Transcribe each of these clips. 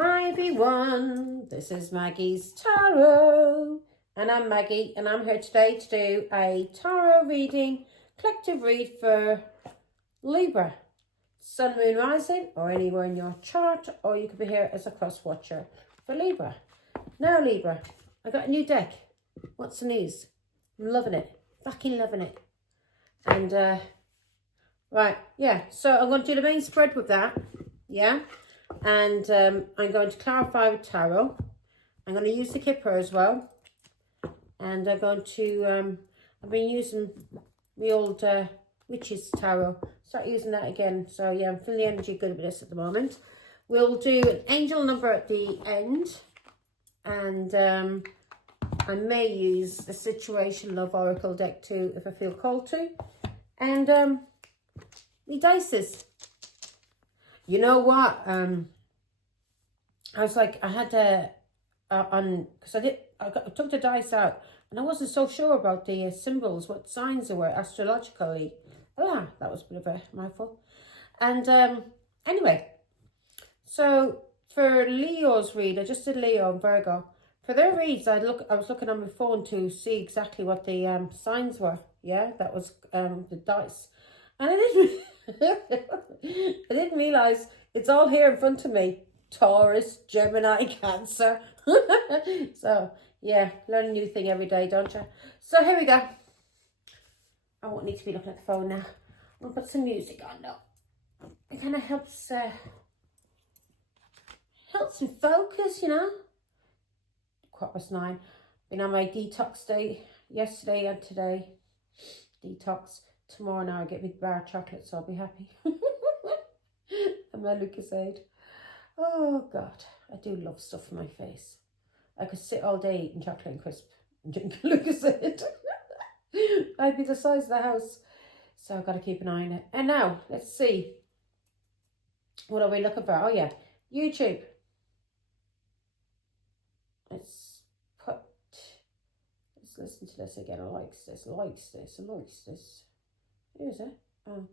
Hi everyone, this is Maggie's Tarot, and I'm Maggie, and I'm here today to do a tarot reading, collective read for Libra, Sun, Moon, Rising, or anywhere in your chart, or you could be here as a cross watcher for Libra. Now Libra, I got a new deck. What's the news? I'm loving it, fucking loving it. And right, yeah, so I'm going to do the main spread with that, yeah. And I'm going to clarify with tarot. I'm going to use the Kipper as well. And I'm going to, I've been using the old Witches Tarot. Start using that again. So yeah, I'm feeling the energy good with this at the moment. We'll do an angel number at the end. And I may use the Situation Love Oracle deck too if I feel called to. And the dices. You know what? I was like, I had to, because I took the dice out, and I wasn't so sure about the symbols, what signs they were astrologically. Ah, that was a bit of a mouthful. And anyway, so for Leo's read, I just did Leo and Virgo. For their reads, I was looking on my phone to see exactly what the signs were. Yeah, that was the dice, and I didn't. I didn't realize it's all here in front of me. Taurus, Gemini, Cancer. So yeah, learn a new thing every day, don't you? So here we go. I won't need to be looking at the phone now. I'll put some music on now. It kind of helps me focus, you know. 9:15. Been on my detox day yesterday and today. Detox. Tomorrow now I get a big bar of chocolate, so I'll be happy. And my Lucasade. Oh God, I do love stuff for my face. I could sit all day eating chocolate and crisp and drink Lucasade. I'd be the size of the house. So I've got to keep an eye on it. And now, let's see. What are we looking for? Oh yeah, YouTube. Let's listen to this again. I likes this. Who is it? Oh.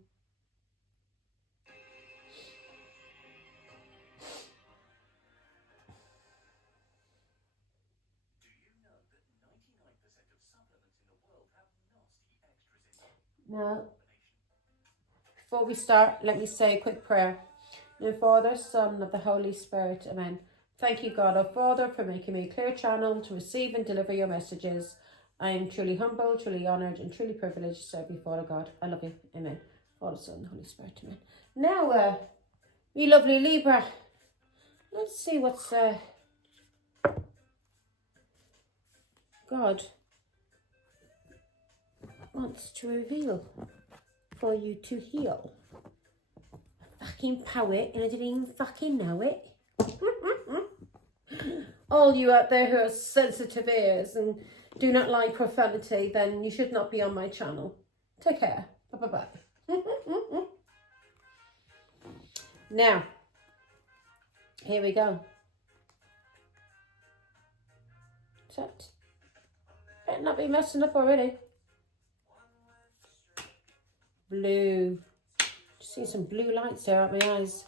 No. Before we start, let me say a quick prayer. In the Father, Son, of the Holy Spirit. Amen. Thank you, God, our Father, for making me a clear channel to receive and deliver your messages. I am truly humble, truly honoured, and truly privileged to serve you, Father God. I love you. Amen. Father, Son, Holy Spirit. Amen. Now, we lovely Libra. Let's see what's God wants to reveal for you to heal. A fucking poet, and I didn't even fucking know it. All you out there who are sensitive ears and do not like profanity, then you should not be on my channel. Take care. Bye-bye. Now, here we go. Set. Better not be messing up already. Blue. Just see some blue lights there at my eyes.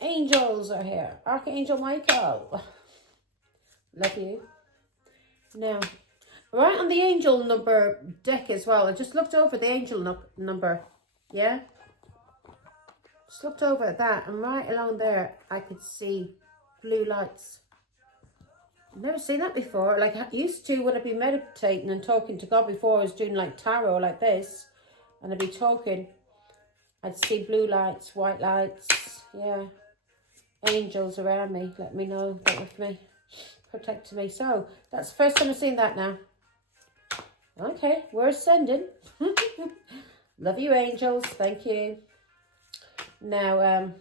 Angels are here. Archangel Michael. Love you. Now, right on the angel number deck as well. I just looked over the angel number. Yeah? Just looked over at that, and right along there, I could see blue lights. I've never seen that before. Like I used to when I'd be meditating and talking to God before I was doing like tarot like this, and I'd be talking, I'd see blue lights, white lights, yeah. Angels around me, let me know, they're with me, protecting me. So that's the first time I've seen that now. Okay, we're ascending. Love you, angels. Thank you. Now,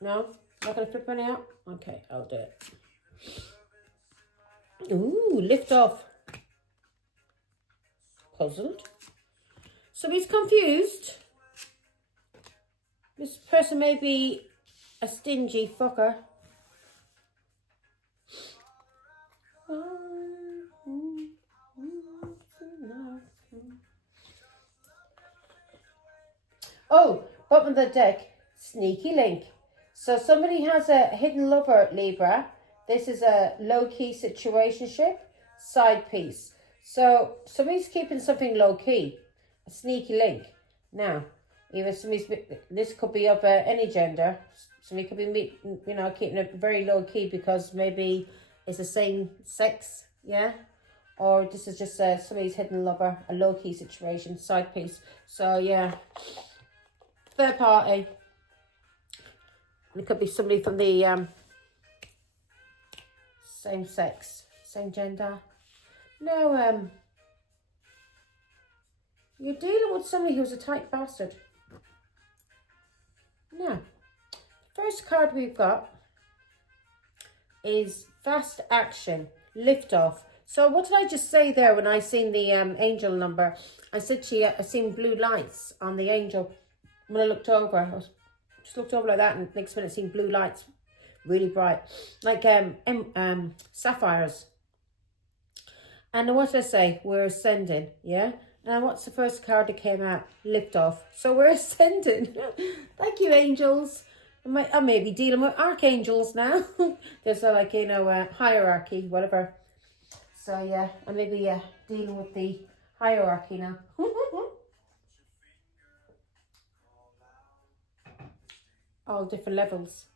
no, not gonna flip any out. Okay, I'll do it. Ooh, lift off. Puzzled. So he's confused. This person may be a stingy fucker. Oh, bottom of the deck. Sneaky link. So somebody has a hidden lover, Libra. This is a low-key situationship, side piece. So somebody's keeping something low-key, a sneaky link. Now, even this could be of any gender. Somebody could be, keeping it very low-key because maybe it's the same sex, yeah? Or this is just somebody's hidden lover, a low-key situation, side piece. So, yeah, third party. It could be somebody from the same sex, same gender. No, you're dealing with somebody who's a tight bastard. Now, first card we've got is fast action, lift off. So what did I just say there when I seen the angel number? I said to you, I seen blue lights on the angel. When I looked over, I just looked over like that, and next minute seen blue lights, really bright, like sapphires. And what did I say? We're ascending, yeah? And what's the first card that came out? Lift off. So we're ascending. Thank you, angels. I may be dealing with archangels now. There's a hierarchy, whatever. So yeah, I may be dealing with the hierarchy now. All different levels.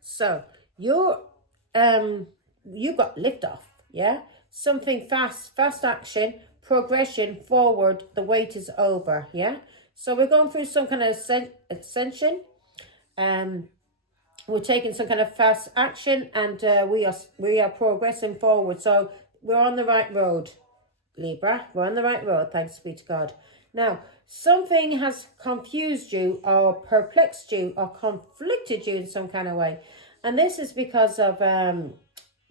So you've got lift off, yeah? Something fast action, progression forward, the wait is over, yeah? So we're going through some kind of ascension. We're taking some kind of fast action, and we are progressing forward. So we're on the right road, Libra. We're on the right road, thanks be to God. Now, something has confused you or perplexed you or conflicted you in some kind of way. And this is because of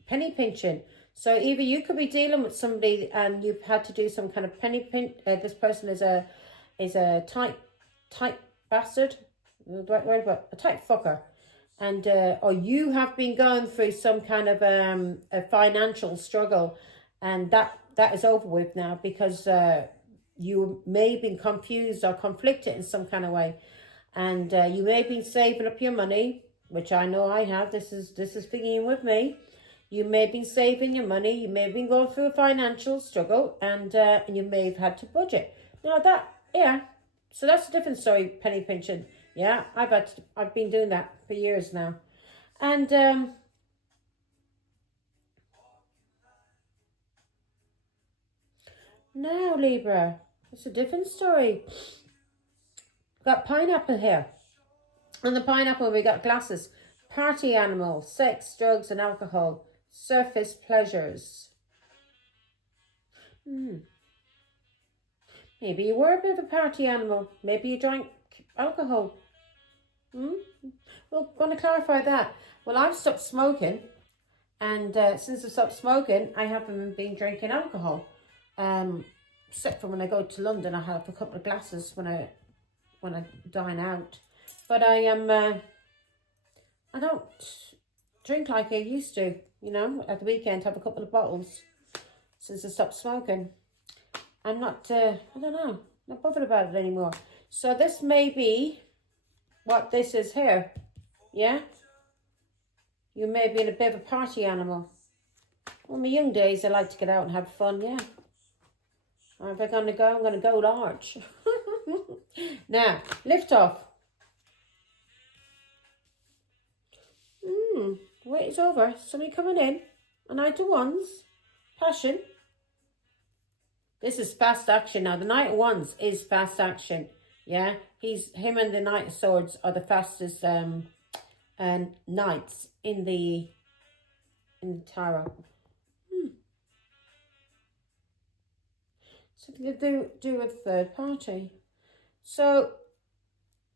penny pinching. So either you could be dealing with somebody and you've had to do some kind of penny pinch. This person is a tight bastard. Right word, but a tight fucker. And or you have been going through some kind of a financial struggle, and that is over with now because you may have been confused or conflicted in some kind of way, and you may have been saving up your money, which I know I have. This is figuring with me. You may have been saving your money. You may have been going through a financial struggle, and you may have had to budget. Now so that's a different story. Penny pinching. Yeah, I've been doing that for years now, and now Libra, it's a different story. We've got pineapple here. On the pineapple, we got glasses, party animal, sex, drugs, and alcohol, surface pleasures. Maybe you were a bit of a party animal. Maybe you drank alcohol. Well, I'm going to clarify that. Well, I've stopped smoking, and since I've stopped smoking, I haven't been drinking alcohol. Except for when I go to London, I have a couple of glasses when I dine out. But I don't drink like I used to. At the weekend, have a couple of bottles. Since I stopped smoking, I'm not. I don't know. Not bothered about it anymore. So this may be what this is here, yeah? You may be in a bit of a party animal. Well, in my young days, I like to get out and have fun, yeah. If I'm going to go, I'm going to go large. Now, lift off. Wait, it's over. Somebody coming in. A Knight of Wands. Passion. This is fast action. Now, the Knight of Wands is fast action. Yeah, him and the Knight of Swords are the fastest knights in the tarot. Something to do with third party. So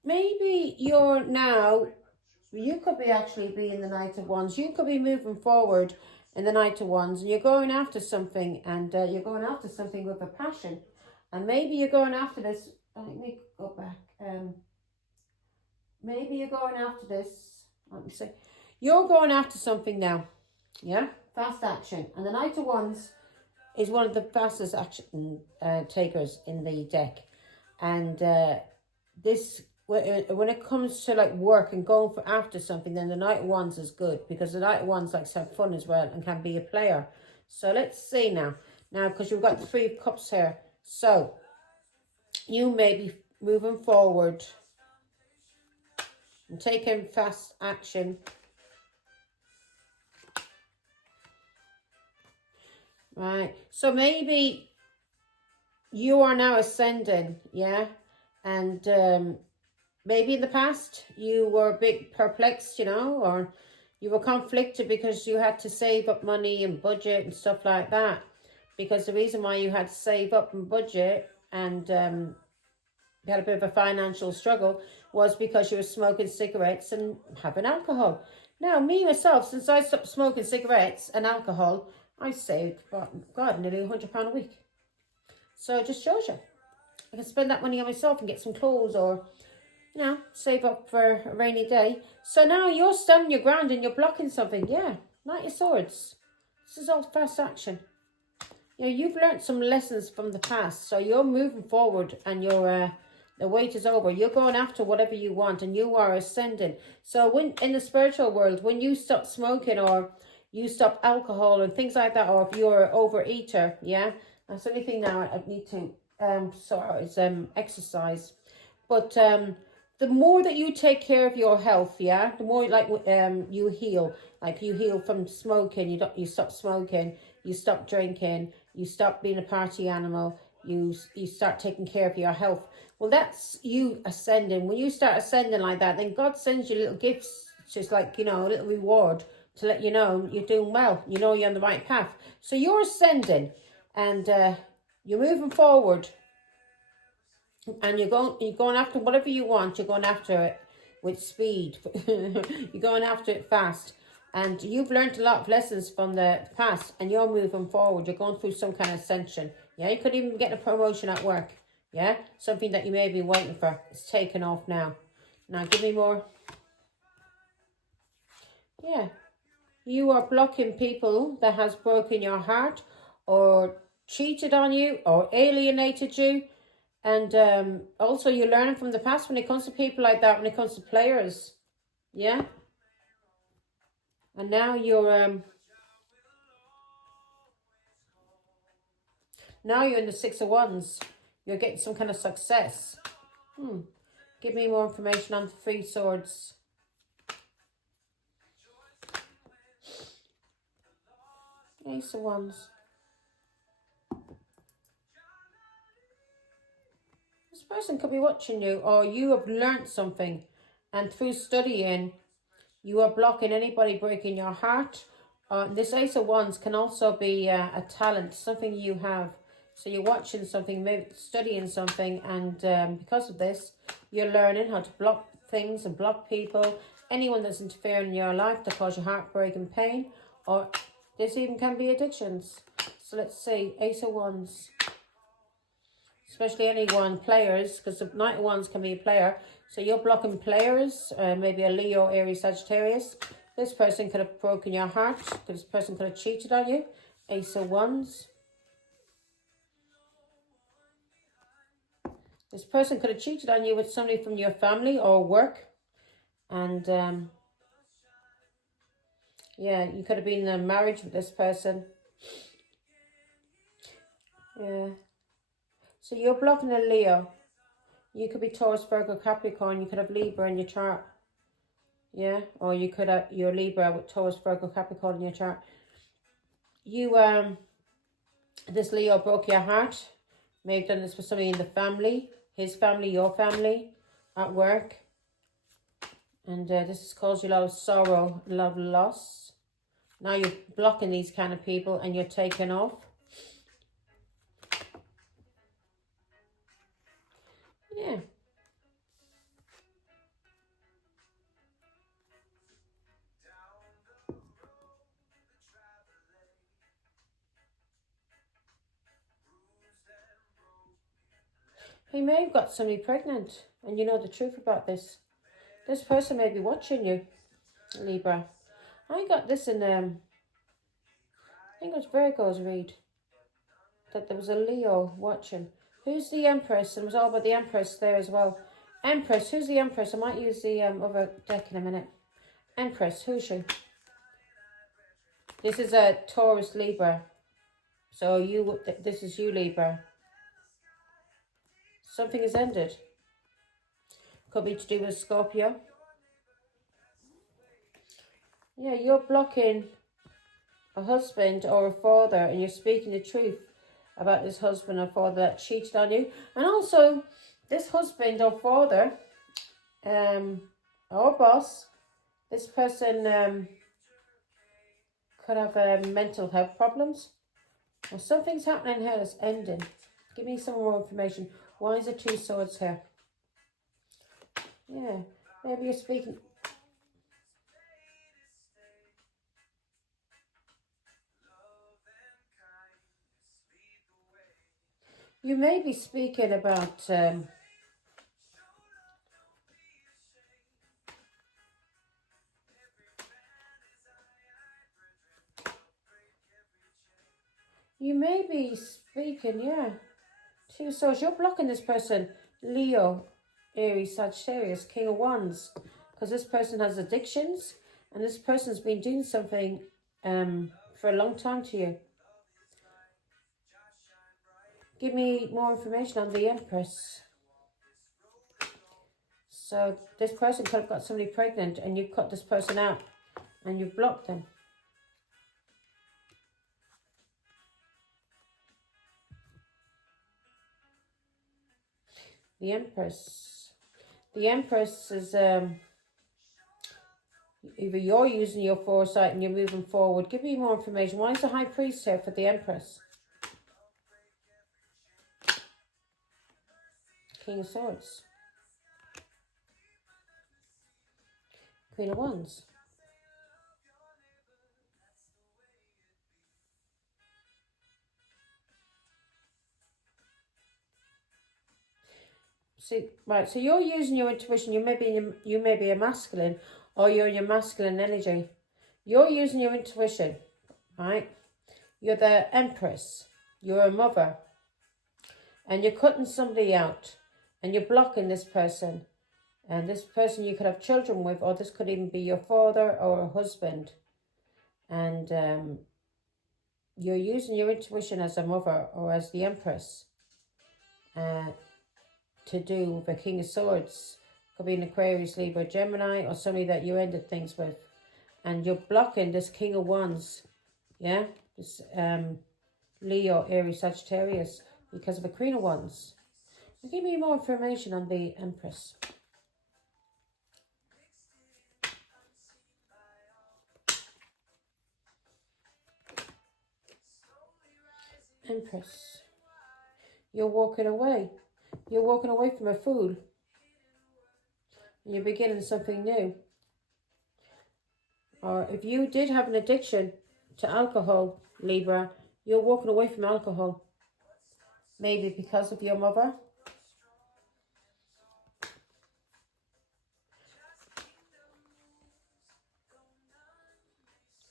maybe you could be actually being the Knight of Wands. You could be moving forward in the Knight of Wands, and you're going after something, and you're going after something with a passion, and maybe you're going after this. Let me go back. Maybe you're going after this. Let me see. You're going after something now. Yeah? Fast action. And the Knight of Wands is one of the fastest action takers in the deck. And this when it comes to like work and going for after something, then the Knight of Wands is good, because the Knight of Wands likes to have fun as well and can be a player. So let's see now. Now, because you've got the Three of Cups here. So you may be moving forward and taking fast action. Right. So maybe you are now ascending, yeah? And maybe in the past you were a bit perplexed, you know, or you were conflicted because you had to save up money and budget and stuff like that. Because the reason why you had to save up and budget and you had a bit of a financial struggle was because you were smoking cigarettes and having alcohol. Now, me, myself, since I stopped smoking cigarettes and alcohol, I saved, God, nearly £100 a week. So it just shows you. I can spend that money on myself and get some clothes, or, you know, save up for a rainy day. So now you're standing your ground and you're blocking something. Yeah, Knight of Swords. This is all fast action. You know, you've learned some lessons from the past. So you're moving forward and you're, the wait is over. You're going after whatever you want and you are ascending. So when in the spiritual world, when you stop smoking or you stop alcohol and things like that, or if you're an overeater, yeah, that's the only thing now I need to sort out is exercise. But the more that you take care of your health, yeah, the more like you heal. Like you heal from smoking, you stop smoking, you stop drinking, you stop being a party animal, you start taking care of your health. Well, that's you ascending. When you start ascending like that, then God sends you little gifts, just like, you know, a little reward to let you know you're doing well. You know you're on the right path. So you're ascending and you're moving forward. And you're going after whatever you want. You're going after it with speed. You're going after it fast. And you've learned a lot of lessons from the past. And you're moving forward. You're going through some kind of ascension. Yeah, you could even get a promotion at work. Yeah, something that you may be waiting for. It's taken off now. Now, give me more. Yeah. You are blocking people that has broken your heart or cheated on you or alienated you. And also you're learning from the past when it comes to people like that, when it comes to players. Yeah. And now you're in the Six of Wands. You're getting some kind of success. Give me more information on the Three Swords. Ace of Wands. This person could be watching you, or you have learnt something, and through studying you are blocking anybody breaking your heart. This Ace of Wands can also be a talent, something you have. So you're watching something, maybe studying something, and because of this you're learning how to block things and block people, anyone that's interfering in your life to cause you heartbreak and pain, or this even can be addictions. So let's see, Ace of Wands. Especially anyone, players, because the Knight of Wands can be a player. So you're blocking players, maybe a Leo, Aries, Sagittarius. This person could have broken your heart. This person could have cheated on you. Ace of Wands. This person could have cheated on you with somebody from your family or work. And yeah, you could have been in a marriage with this person. Yeah. So you're blocking a Leo. You could be Taurus, Virgo, Capricorn. You could have Libra in your chart. Yeah. Or you could have your Libra with Taurus, Virgo, Capricorn in your chart. You, this Leo broke your heart. May have done this for somebody in the family. His family, your family. At work. And this has caused you a lot of sorrow, a lot of loss. Now you're blocking these kind of people and you're taking off. Yeah. You may have got somebody pregnant and you know the truth about this. This person may be watching you, Libra. I got this in, I think it was Virgo's read, that there was a Leo watching. Who's the Empress? And it was all about the Empress there as well. Empress. Who's the Empress? I might use the other deck in a minute. Empress. Who's she? This is a Taurus Libra. So this is you, Libra. Something has ended. Could be to do with Scorpio. Yeah, you're blocking a husband or a father, and you're speaking the truth about this husband or father that cheated on you. And also, this husband or father, or boss, this person could have mental health problems. Or something's happening here that's ending. Give me some more information. Why is there 2 swords here? Yeah, maybe you're speaking... You may be speaking about... you may be speaking, yeah. 2 swords. You're blocking this person. Leo, Aries, Sagittarius, King of Wands. Because this person has addictions. And this person's been doing something for a long time to you. Give me more information on the Empress. So this person could have got somebody pregnant and you cut this person out and you've blocked them. The Empress. The Empress is either you're using your foresight and you're moving forward. Give me more information. Why is the High Priest here for the Empress? King of Swords. Queen of Wands. See, right, so you're using your intuition. You may be a masculine, or you're in your masculine energy. You're using your intuition, right? You're the Empress. You're a mother. And you're cutting somebody out. And you're blocking this person. And this person you could have children with, or this could even be your father or a husband. And you're using your intuition as a mother or as the Empress to do with the King of Swords. Could be an Aquarius, Libra, Gemini, or somebody that you ended things with. And you're blocking this King of Wands. Yeah? This Leo, Aries, Sagittarius, because of the Queen of Wands. Give me more information on the Empress. Empress. You're walking away. You're walking away from a fool. And you're beginning something new. Or if you did have an addiction to alcohol, Libra, you're walking away from alcohol. Maybe because of your mother.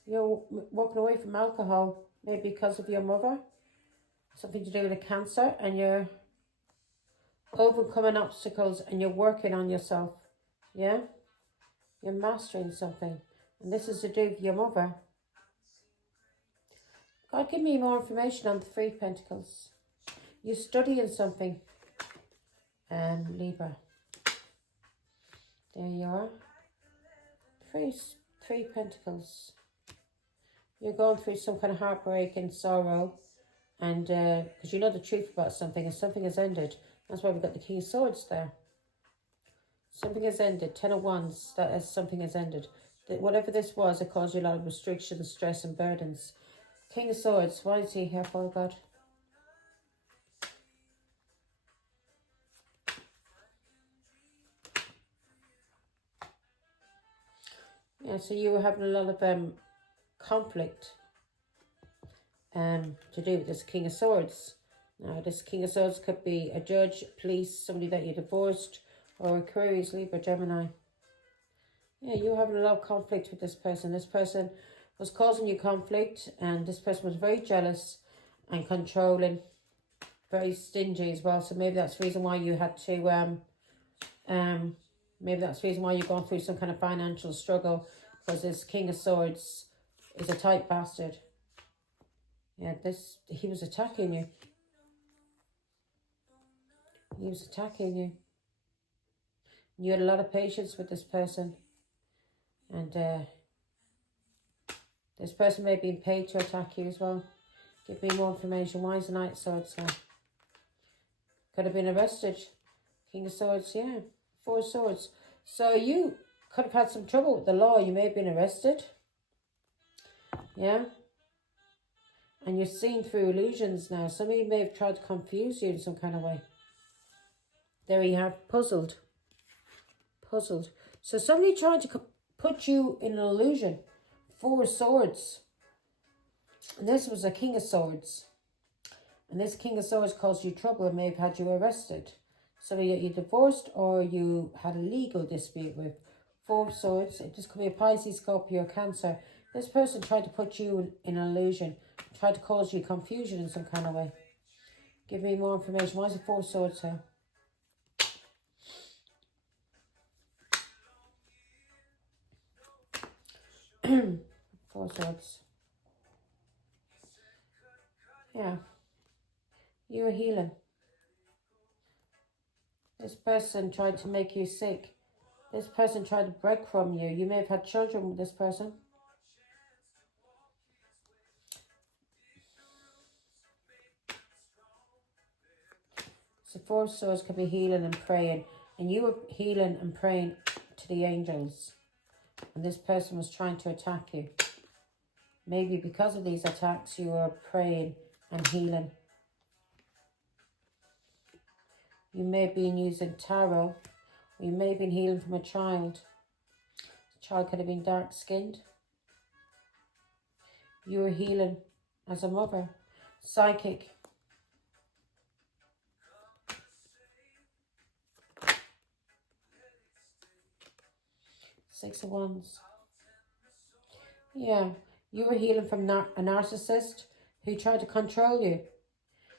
You're walking away from alcohol, maybe because of your mother. Something to do with a cancer, and you're overcoming obstacles and you're working on yourself. Yeah? You're mastering something. And this is to do with your mother. God, give me more information on the 3 Pentacles. You're studying something, Libra. There you are. Three Pentacles. You're going through some kind of heartbreak and sorrow. And because you know the truth about something, and something has ended. That's why we've got the King of Swords there. Something has ended. 10 of Wands. That is, something has ended. Whatever this was, it caused you a lot of restrictions, stress and burdens. King of Swords. Why is he here, Father God? Yeah, so you were having a lot of conflict to do with this King of Swords. Now, this King of Swords could be a judge, police, somebody that you divorced, or Aquarius, Libra, Gemini. Yeah, you were having a lot of conflict with this person. This person was causing you conflict, and this person was very jealous and controlling, very stingy as well. So maybe that's the reason why you had to Maybe that's the reason why you're going through some kind of financial struggle, because this King of Swords is a tight bastard. Yeah, he was attacking you. He was attacking you. You had a lot of patience with this person. And this person may have been paid to attack you as well. Give me more information. Why is the Knight of Swords here? Could have been arrested. King of Swords, yeah. Four of Swords. So you could have had some trouble with the law. You may have been arrested. Yeah. And you're seeing through illusions now. Some of you may have tried to confuse you in some kind of way. There you have. Puzzled. Puzzled. So somebody tried to put you in an illusion. Four of Swords. And this was a King of Swords. And this King of Swords caused you trouble and may have had you arrested. So you divorced or you had a legal dispute with. Four of Swords. It just could be a Pisces, Scorpio, Cancer. This person tried to put you in an illusion. Tried to cause you confusion in some kind of way. Give me more information. Why is the Four of Swords here? Four of Swords. Yeah. You were healing. This person tried to make you sick. This person tried to break from you. You may have had children with this person. So Four of Swords could be healing and praying. And you were healing and praying to the angels. And this person was trying to attack you. Maybe because of these attacks, you were praying and healing. You may have been using tarot. Or you may have been healing from a child. The child could have been dark-skinned. You were healing as a mother. Psychic. Six of Wands. Yeah. You were healing from a narcissist who tried to control you.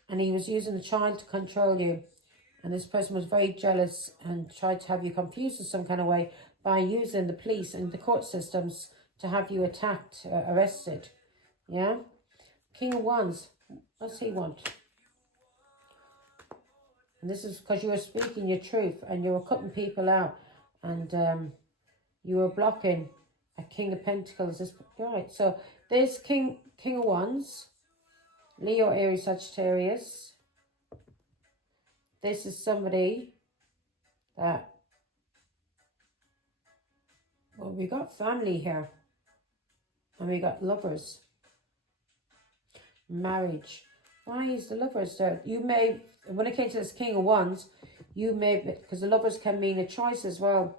And he was using the child to control you. And this person was very jealous and tried to have you confused in some kind of way by using the police and the court systems to have you attacked, arrested. Yeah? King of Wands. What's he want? And this is because you were speaking your truth and you were cutting people out. And you were blocking a King of Pentacles. Right, so there's King of Wands. Leo, Aries, Sagittarius. This is somebody that, well, we got family here. And we got lovers. Marriage. Why is the lovers there? You may, when it came to this King of Wands, you may, because the lovers can mean a choice as well.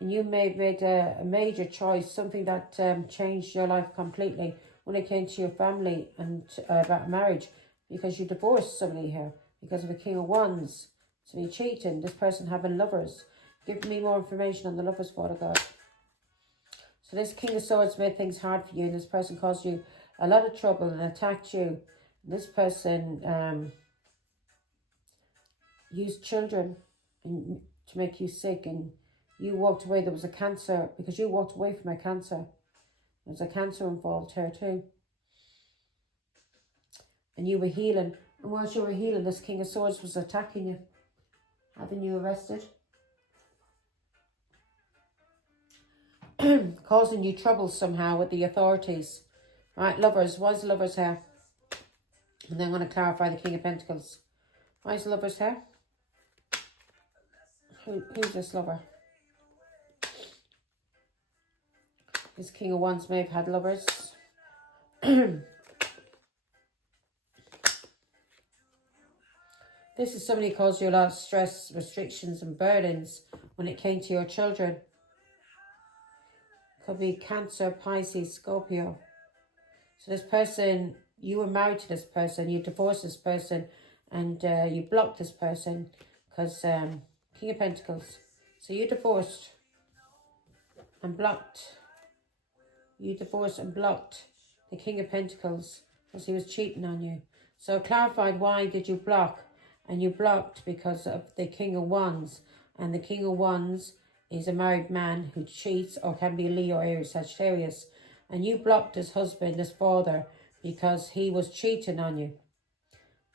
And you may have made a major choice, something that changed your life completely when it came to your family and about marriage. Because you divorced somebody here because of a King of Wands. So you're cheating, this person having lovers. Give me more information on the lovers, Father God. So this King of Swords made things hard for you, and this person caused you a lot of trouble and attacked you. This person used children to make you sick, and you walked away. There was a cancer, because you walked away from a cancer. There was a cancer involved here too. And you were healing. And whilst you were healing, this King of Swords was attacking you, having you arrested. Causing you trouble somehow with the authorities. Right, lovers. Why is the lovers here? And then I'm going to clarify the King of Pentacles. Why is the lovers here? Who's this lover? This King of Wands may have had lovers. This is somebody who caused you a lot of stress, restrictions and burdens when it came to your children. Could be Cancer, Pisces, Scorpio. So this person, you were married to this person, you divorced this person, and you blocked this person because King of Pentacles. So you divorced and blocked. You divorced and blocked the King of Pentacles because he was cheating on you. So clarified, why did you block? And you blocked because of the King of Wands. And the King of Wands is a married man who cheats, or can be Leo, Aries, Sagittarius. And you blocked his husband, his father, because he was cheating on you.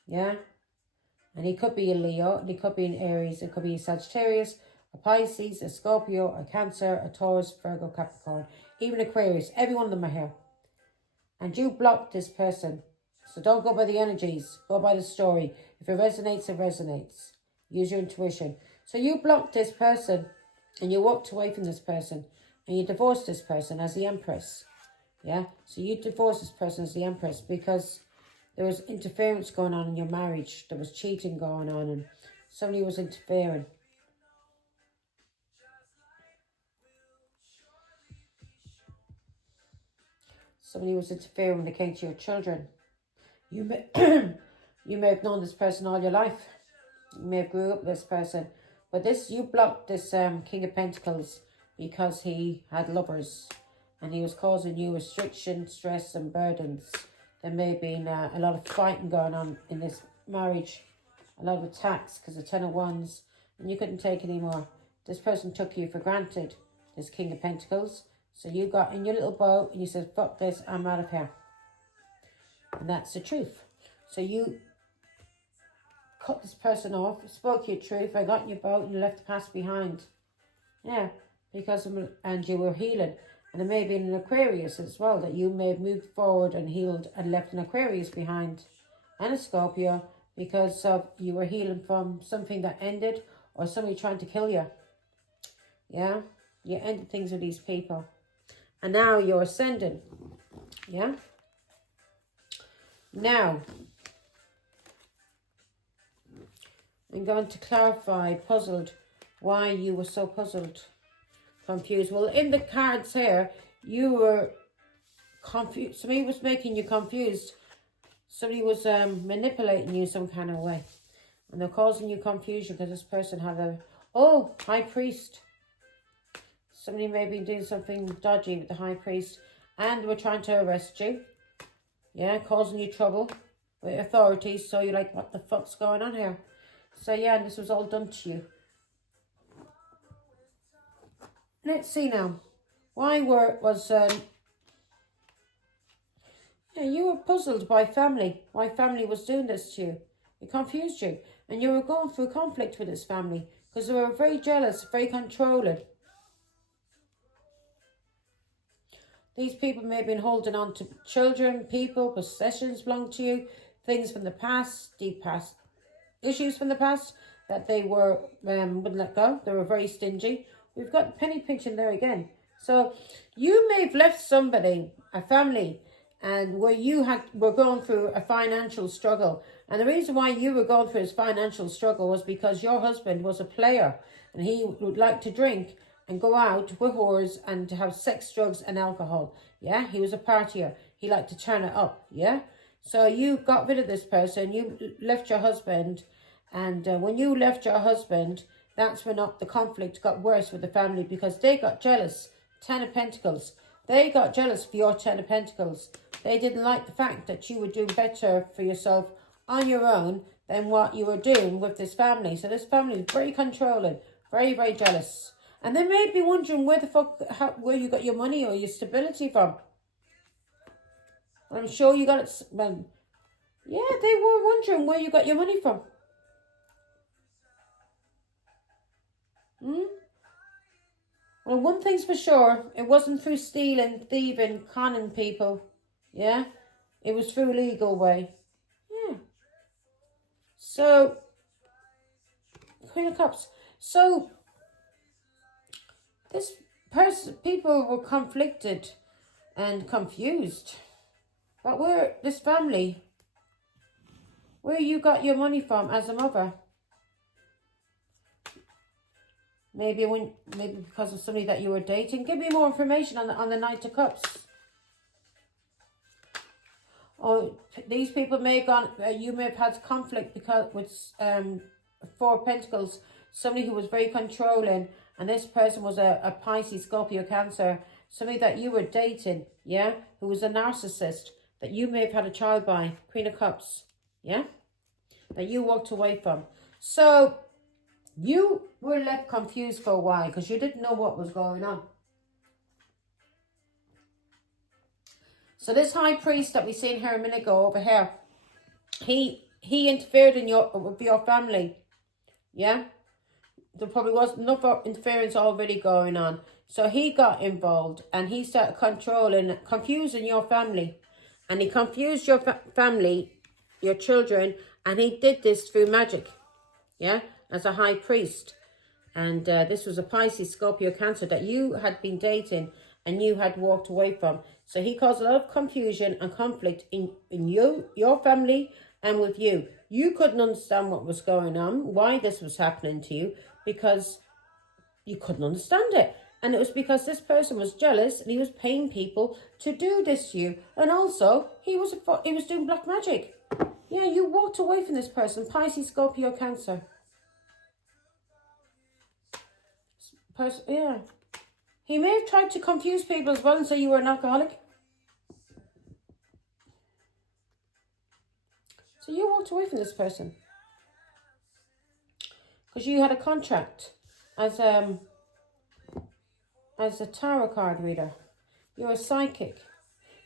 Yeah? And he could be a Leo, and he could be an Aries, it could be a Sagittarius, a Pisces, a Scorpio, a Cancer, a Taurus, Virgo, Capricorn, even Aquarius. Every one of them are here. And you blocked this person. So don't go by the energies, go by the story. If it resonates, it resonates. Use your intuition. So you blocked this person, and you walked away from this person, and you divorced this person as the Empress. Yeah? So you divorced this person as the Empress because there was interference going on in your marriage. There was cheating going on, and somebody was interfering. Somebody was interfering when it came to your children. You may, you may have known this person all your life. You may have grew up with this person. But you blocked this King of Pentacles because he had lovers. And he was causing you restriction, stress and burdens. There may have been a lot of fighting going on in this marriage. A lot of attacks because of 10 of Wands. And you couldn't take anymore. This person took you for granted. This King of Pentacles. So you got in your little boat and you said, fuck this, I'm out of here. And that's the truth. So you cut this person off, spoke your truth, I got in your boat and you left the past behind. Yeah, and you were healing. And there may have been an Aquarius as well, that you may have moved forward and healed and left an Aquarius behind. And a Scorpio, because of you were healing from something that ended or somebody trying to kill you. Yeah, you ended things with these people. And now you're ascending. Yeah. Now, I'm going to clarify, puzzled, why you were so puzzled, confused. Well, in the cards here, you were confused. Somebody was making you confused. Somebody was manipulating you some kind of way. And they're causing you confusion because this person had High Priest. Somebody may be doing something dodgy with the High Priest. And we're trying to arrest you. Yeah, causing you trouble with authorities. So you're like, what the fuck's going on here? So yeah, and this was all done to you. Let's see now. Why you were puzzled by family. Why family was doing this to you. It confused you. And you were going through conflict with this family. Because they were very jealous, very controlling. These people may have been holding on to children, people, possessions belong to you, things from the past, deep past, issues from the past that they wouldn't let go. They were very stingy. We've got penny pinching there again. So you may have left somebody, a family, and where you were going through a financial struggle. And the reason why you were going through this financial struggle was because your husband was a player and he would like to drink and go out with whores and to have sex, drugs and alcohol. Yeah, he was a partier. He liked to turn it up. Yeah. So you got rid of this person. You left your husband. And when you left your husband, that's when the conflict got worse with the family because they got jealous. 10 of Pentacles. They got jealous for your 10 of Pentacles. They didn't like the fact that you were doing better for yourself on your own than what you were doing with this family. So this family is very controlling, very, very jealous. And they may be wondering where you got your money or your stability from. I'm sure you got it. Well, yeah, they were wondering where you got your money from. Well, one thing's for sure. It wasn't through stealing, thieving, conning people. Yeah? It was through a legal way. Yeah. So, Queen of Cups. So, people were conflicted and confused. But this family, where you got your money from as a mother? Maybe because of somebody that you were dating. Give me more information on the Knight of Cups. Or these people may have gone. You may have had conflict because with 4 of Pentacles. Somebody who was very controlling, and this person was a Pisces, Scorpio, Cancer. Somebody that you were dating, yeah, who was a narcissist that you may have had a child by. Queen of Cups, yeah, that you walked away from. So You were left confused for a while because you didn't know what was going on. So this high priest that we seen here a minute ago over here, he interfered in with your family. Yeah? There probably was enough interference already going on. So he got involved and he started confusing your family. And he confused your family, your children, and he did this through magic. Yeah? As a high priest. And this was a Pisces, Scorpio, Cancer that you had been dating and you had walked away from. So he caused a lot of confusion and conflict in your family and with you. You couldn't understand what was going on, why this was happening to you, because you couldn't understand it. And it was because this person was jealous and he was paying people to do this to you. And also, he was doing black magic. Yeah, you walked away from this person, Pisces, Scorpio, Cancer. Yeah. He may have tried to confuse people as well and say you were an alcoholic. So you walked away from this person. Because you had a contract as a tarot card reader. You're a psychic.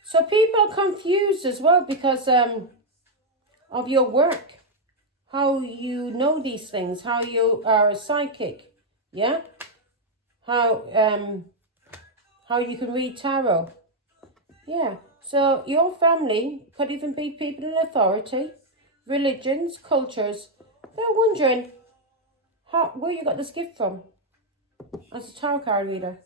So people are confused as well because of your work. How you know these things. How you are a psychic. Yeah? How you can read tarot. Yeah. So your family could even be people in authority, religions, cultures. They're wondering where you got this gift from as a tarot card reader.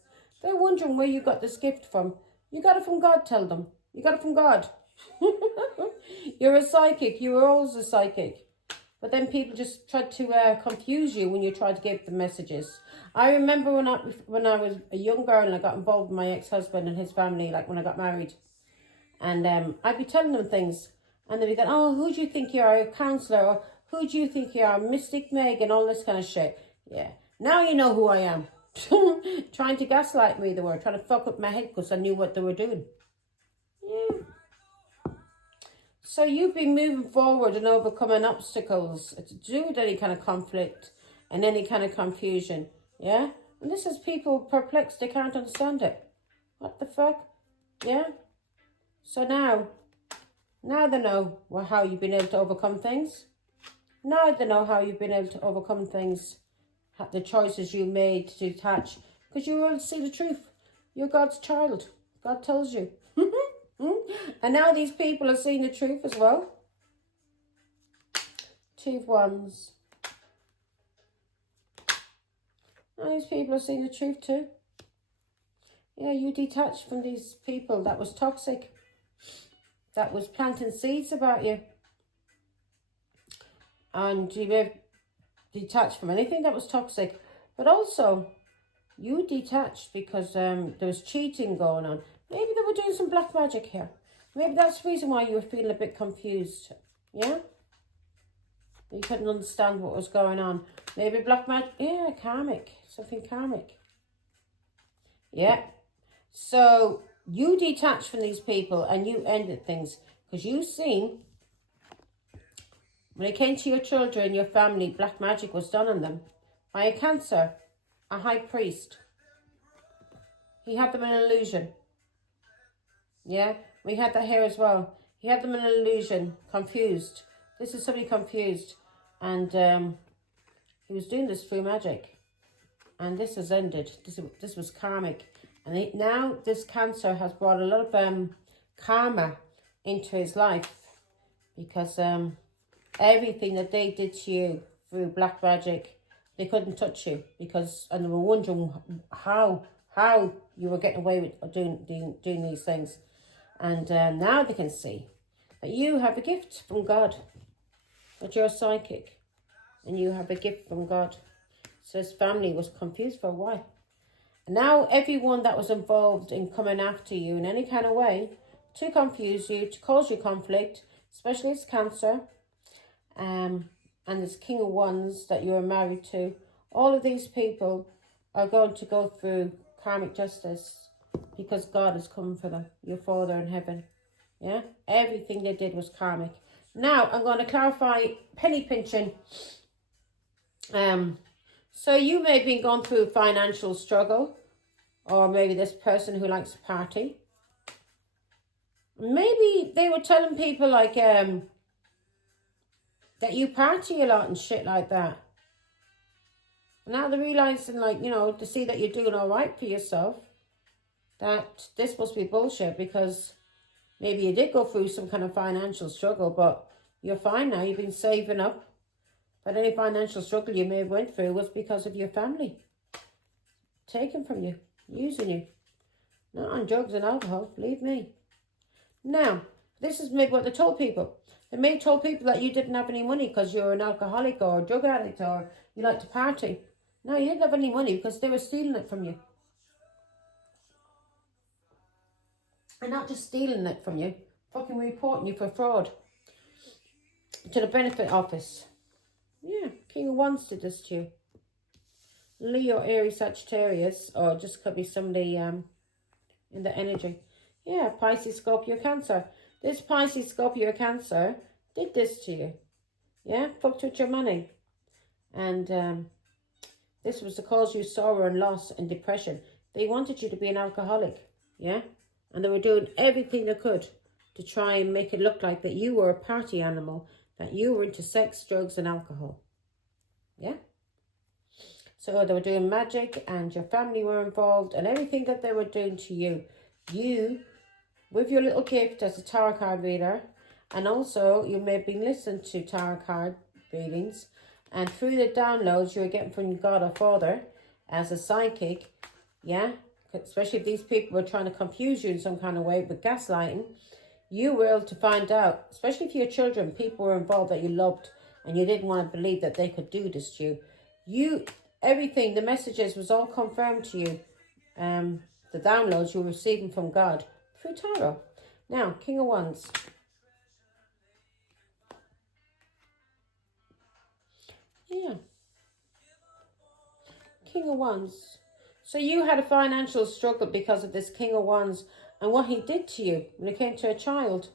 They're wondering where you got this gift from. You got it from God, tell them. You got it from God. You're a psychic. You were always a psychic. But then people just tried to confuse you when you tried to give them messages. I remember when I was a young girl and I got involved with my ex-husband and his family, like when I got married. And I'd be telling them things. And they'd be going, oh, who do you think you are, a counsellor? Or who do you think you are, Mystic Meg, and all this kind of shit. Yeah. Now you know who I am. Trying to gaslight me, they were. Trying to fuck up my head because I knew what they were doing. Yeah. So you've been moving forward and overcoming obstacles to do with any kind of conflict and any kind of confusion. Yeah? And this is people perplexed. They can't understand it. What the fuck? Yeah? So now they know how you've been able to overcome things. Now they know how you've been able to overcome things. The choices you made to detach. Because you will see the truth. You're God's child. God tells you. And now these people are seeing the truth as well. Two of Wands. Now these people are seeing the truth too. Yeah, you detached from these people that was toxic. That was planting seeds about you. And you were detached from anything that was toxic. But also, you detached because there was cheating going on. Maybe they were doing some black magic here. Maybe that's the reason why you were feeling a bit confused. Yeah? You couldn't understand what was going on. Maybe black magic. Yeah, karmic. Something karmic. Yeah. So, you detached from these people and you ended things. Because you seen, when it came to your children, your family, black magic was done on them. By a Cancer, a high priest. He had them in an illusion. Yeah, we had that here as well. He had them in an illusion, confused. This is somebody confused. And he was doing this through magic. And this has ended. This was karmic. And now this Cancer has brought a lot of karma into his life. Because everything that they did to you through black magic, they couldn't touch you. And they were wondering how you were getting away with doing these things. And now they can see that you have a gift from God. That you're a psychic. And you have a gift from God. So his family was confused for a while. And now everyone that was involved in coming after you in any kind of way to confuse you, to cause you conflict, especially as Cancer, and this King of Wands that you are married to, all of these people are going to go through karmic justice because God is coming for them, your Father in heaven. Yeah, everything they did was karmic. Now I'm going to clarify penny pinching So you may have been going through financial struggle, or maybe this person who likes to party. Maybe they were telling people like that you party a lot and shit like that. Now they're realizing, like, you know, to see that you're doing all right for yourself, that this must be bullshit, because maybe you did go through some kind of financial struggle, but you're fine now. You've been saving up. But any financial struggle you may have went through was because of your family taken from you, using you. Not on drugs and alcohol, believe me. Now, this is maybe what they told people. They may have told people that you didn't have any money because you're an alcoholic or a drug addict or you like to party. No, you didn't have any money because they were stealing it from you. And not just stealing it from you, fucking reporting you for fraud to the benefit office. Yeah, King of Wands did this to you. Leo, Aries, Sagittarius, or just could be somebody in the energy. Yeah, Pisces, Scorpio, Cancer. This Pisces, Scorpio, Cancer did this to you. Yeah, fucked with your money. And this was to cause you sorrow and loss and depression. They wanted you to be an alcoholic. Yeah, and they were doing everything they could to try and make it look like that you were a party animal, that you were into sex, drugs, and alcohol. Yeah? So they were doing magic, and your family were involved, and everything that they were doing to you. You, with your little gift as a tarot card reader, and also you may have been listening to tarot card readings, and through the downloads you were getting from God or Father as a psychic, yeah? Especially if these people were trying to confuse you in some kind of way with gaslighting, you were able to find out, especially if your children, people were involved that you loved and you didn't want to believe that they could do this to you. Everything, the messages was all confirmed to you. The downloads you were receiving from God through tarot. Now, King of Wands. Yeah. King of Wands. So you had a financial struggle because of this King of Wands and what he did to you when it came to a child.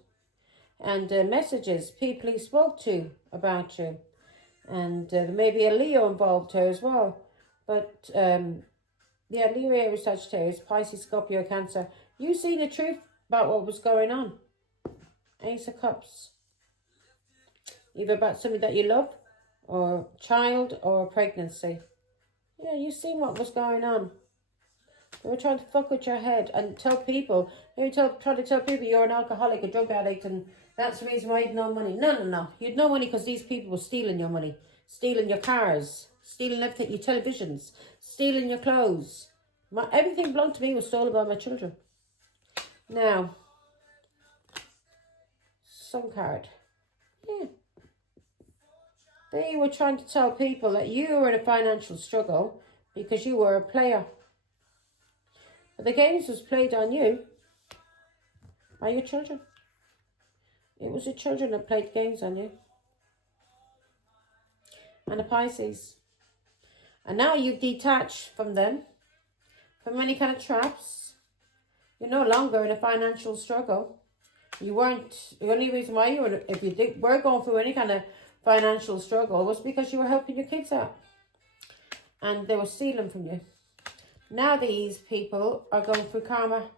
And messages, people he spoke to about you. And there may be a Leo involved here as well. But, yeah, Leo, Aries, Sagittarius, Pisces, Scorpio, Cancer. You see the truth about what was going on. Ace of Cups. Either about somebody that you love, or child, or pregnancy. Yeah, you seen what was going on. They were trying to fuck with your head and tell people, trying to tell people you're an alcoholic, a drug addict, and that's the reason why you had no money. No. You had no money because these people were stealing your money, stealing your cars, stealing everything, your televisions, stealing your clothes. Everything belonged to me was stolen by my children. Now, Sun card. Yeah. They were trying to tell people that you were in a financial struggle because you were a player. But the games was played on you by your children. It was your children that played games on you. And the Pisces. And now you've detached from them, from any kind of traps. You're no longer in a financial struggle. You weren't, the only reason why you were, if you were going through any kind of financial struggle, was because you were helping your kids out. And they were stealing from you. Now these people are going through karma.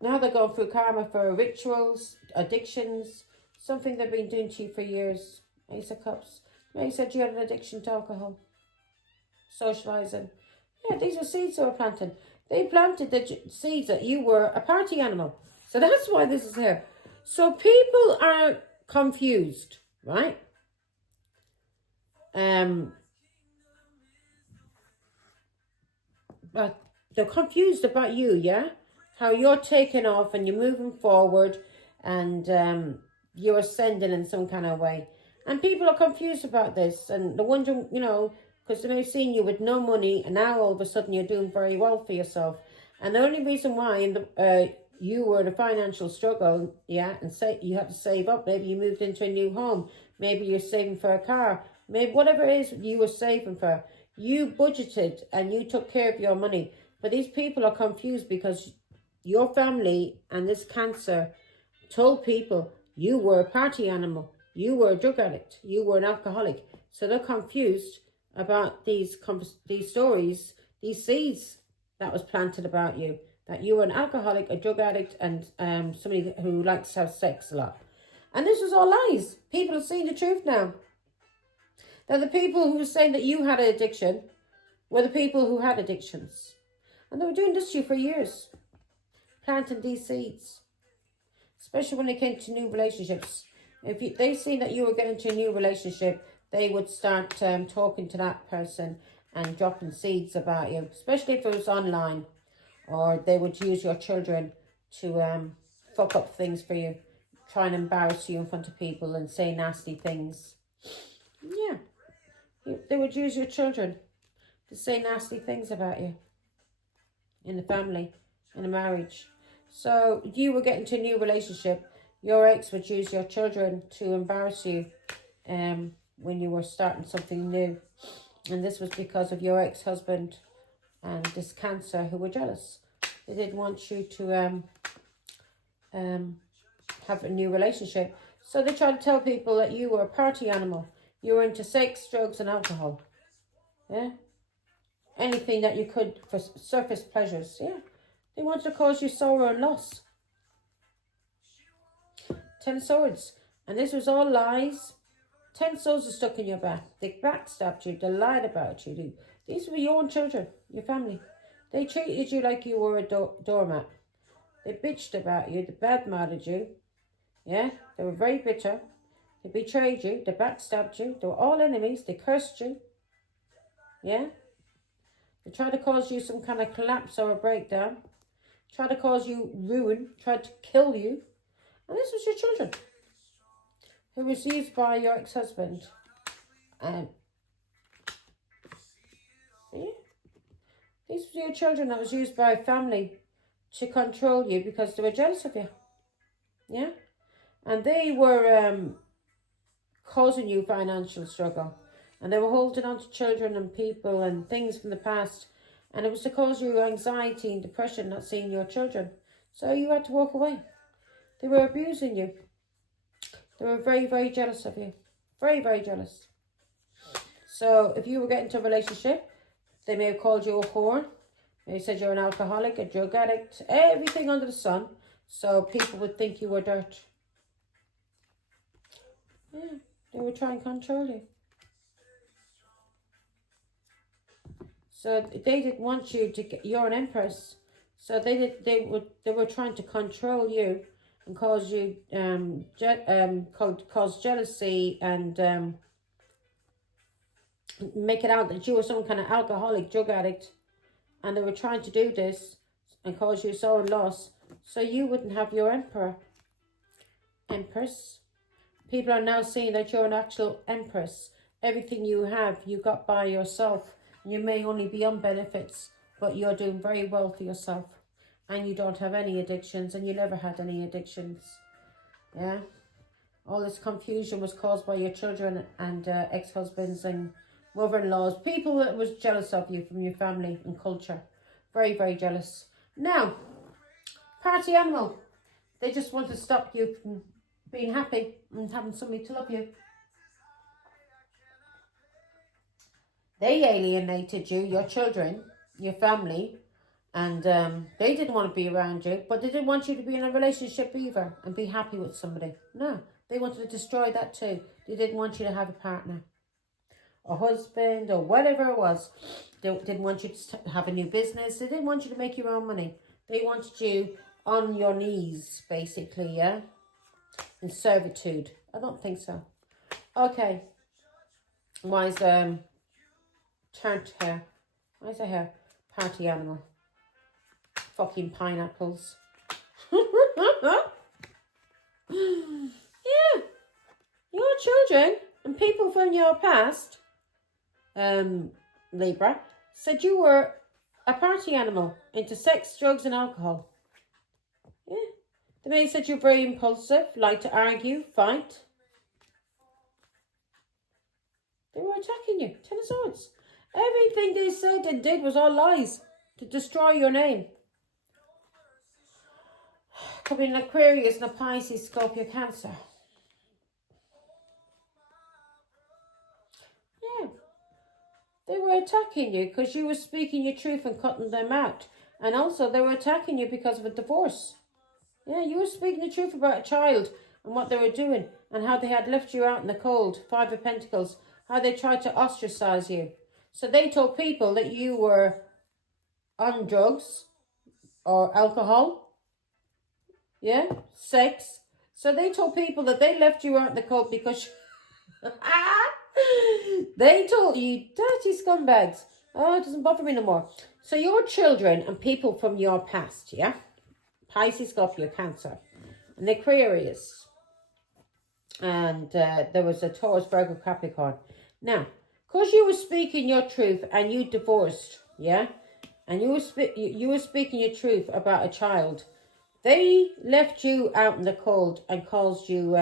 Now they're going through karma for rituals, addictions, something they've been doing to you for years. Ace of Cups. Maybe you said you had an addiction to alcohol. Socialising. Yeah, these are seeds they were planting. They planted the seeds that you were a party animal. So that's why this is here. So people are confused, right? But they're confused about you, yeah? How you're taking off and you're moving forward and you're ascending in some kind of way. And people are confused about this and they're wondering, you know, because they may have seen you with no money and now all of a sudden you're doing very well for yourself. And the only reason why you were in a financial struggle, yeah, and you had to save up. Maybe you moved into a new home. Maybe you're saving for a car. Maybe whatever it is you were saving for. You budgeted and you took care of your money. But these people are confused because your family and this Cancer told people you were a party animal. You were a drug addict. You were an alcoholic. So they're confused about these stories, these seeds that was planted about you. That you were an alcoholic, a drug addict, and somebody who likes to have sex a lot. And this was all lies. People are seeing the truth now. That the people who were saying that you had an addiction were the people who had addictions. And they were doing this to you for years. Planting these seeds. Especially when it came to new relationships. If they seen that you were getting into a new relationship, they would start talking to that person and dropping seeds about you. Especially if it was online. Or they would use your children to fuck up things for you. Try and embarrass you in front of people and say nasty things. Yeah. They would use your children to say nasty things about you. In the family. In a marriage. So you were getting to a new relationship. Your ex would use your children to embarrass you when you were starting something new. And this was because of your ex-husband and this Cancer who were jealous. They didn't want you to have a new relationship. So they tried to tell people that you were a party animal. You were into sex, drugs and alcohol. Yeah? Anything that you could for surface pleasures. Yeah. They wanted to cause you sorrow and loss. 10 swords. And this was all lies. 10 swords are stuck in your back. They backstabbed you. They lied about you. These were your own children. Your family. They treated you like you were a doormat. They bitched about you. They badmouthed you. Yeah. They were very bitter. They betrayed you. They backstabbed you. They were all enemies. They cursed you. Yeah. They tried to cause you some kind of collapse or a breakdown. Tried to cause you ruin. Tried to kill you. And this was your children. Who was used by your ex-husband. Yeah. These were your children that was used by family to control you because they were jealous of you. Yeah. And they were causing you financial struggle. And they were holding on to children and people and things from the past. And it was to cause you anxiety and depression not seeing your children. So you had to walk away. They were abusing you. They were very, very jealous of you. Very, very jealous. So if you were getting into a relationship, they may have called you a whore. They said you're an alcoholic, a drug addict, everything under the sun. So people would think you were dirt. Yeah, they would try and control you. So they didn't want you to get, you're an empress. So they were trying to control you and cause you cause jealousy and make it out that you were some kind of alcoholic, drug addict. And they were trying to do this and cause you sorrow and loss so you wouldn't have your empress. People are now seeing that you're an actual empress. Everything you have, you got by yourself. You may only be on benefits, but you're doing very well for yourself. And you don't have any addictions, and you never had any addictions. Yeah? All this confusion was caused by your children and ex-husbands and mother-in-laws. People that was jealous of you from your family and culture. Very, very jealous. Now, party animal. They just want to stop you from being happy and having somebody to love you. They alienated you, your children, your family, and they didn't want to be around you, but they didn't want you to be in a relationship either and be happy with somebody. No, they wanted to destroy that too. They didn't want you to have a partner, a husband, or whatever it was. They didn't want you to have a new business. They didn't want you to make your own money. They wanted you on your knees, basically, yeah? In servitude. I don't think so. Okay. Why is turned hair? Why is her hair? Party animal. Fucking pineapples. Yeah. Your children and people from your past, Libra, said you were a party animal into sex, drugs and alcohol. Yeah. They may have said you're very impulsive, like to argue, fight. They were attacking you. 10 of Swords. Everything they said and did was all lies to destroy your name. Could be an Aquarius and a Pisces, Scorpio, Cancer. They were attacking you because you were speaking your truth and cutting them out. And also they were attacking you because of a divorce. Yeah, you were speaking the truth about a child and what they were doing and how they had left you out in the cold, Five of Pentacles, how they tried to ostracize you. So they told people that you were on drugs or alcohol, yeah, sex. So they told people that they left you out in the cold because they told you, dirty scumbags. Oh, it doesn't bother me no more. So your children and people from your past, yeah? Pisces, Scorpio, Cancer, and Aquarius. And there was a Taurus, Virgo, Capricorn. Now, because you were speaking your truth and you divorced, yeah? And you were speaking your truth about a child. They left you out in the cold and caused you,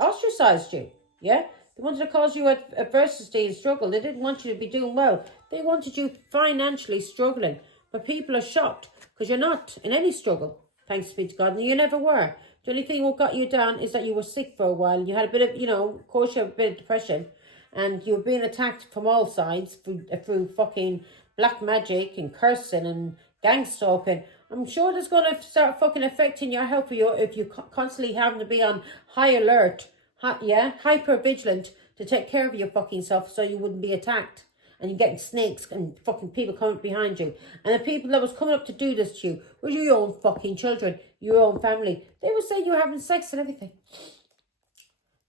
ostracized you, yeah? They wanted to cause you adversity and struggle. They didn't want you to be doing well. They wanted you financially struggling. But people are shocked because you're not in any struggle, thanks be to God, and you never were. The only thing what got you down is that you were sick for a while. You had a bit of, of course you have a bit of depression, and you were being attacked from all sides through fucking black magic and cursing and gang stalking. I'm sure that's going to start fucking affecting your health if you're constantly having to be on high alert, hyper vigilant to take care of your fucking self so you wouldn't be attacked. And you're getting snakes and fucking people coming up behind you. And the people that was coming up to do this to you were your own fucking children, your own family. They were saying you were having sex and everything.